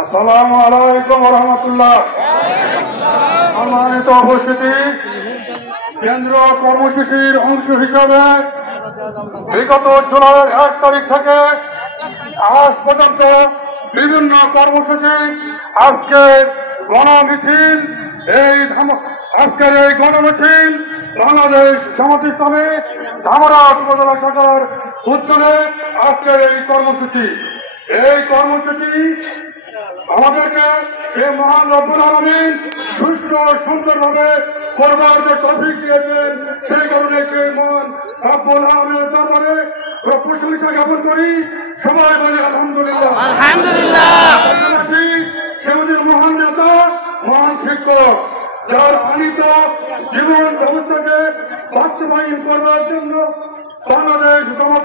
আসসালামু আলাইকুম ওয়া রাহমাতুল্লাহ। সম্মানিত উপস্থিতি, কেন্দ্রীয় কর্মসূচির অংশ হিসাবে বিগত জুলাইয়ের 1 তারিখ থেকে আজ পর্যন্ত বিভিন্ন কর্মসূচি, আজকের গণমিছিল, আজকের এই গণমিছিল বাংলাদেশ জামাত ইসলামী ধামরাট উপজেলা শাখার উদ্যোগে আজকের এই কর্মসূচি আমাদেরকে এই মহান রব্বুল আলামিন সুষ্ঠু ও সুন্দরভাবে করবার যে তৌফিক দিয়েছেন, সেই কারণে মহান রব্বুল আলামিনের দরবারে প্রশংসা জ্ঞাপন করি। সবাই বলি আলহামদুলিল্লাহ। সেমাদের মহান নেতা, মহান শিক্ষক, যার আনিত জীবন ব্যবস্থাকে বাস্তবায়ন করবার জন্য বাংলাদেশ জামাত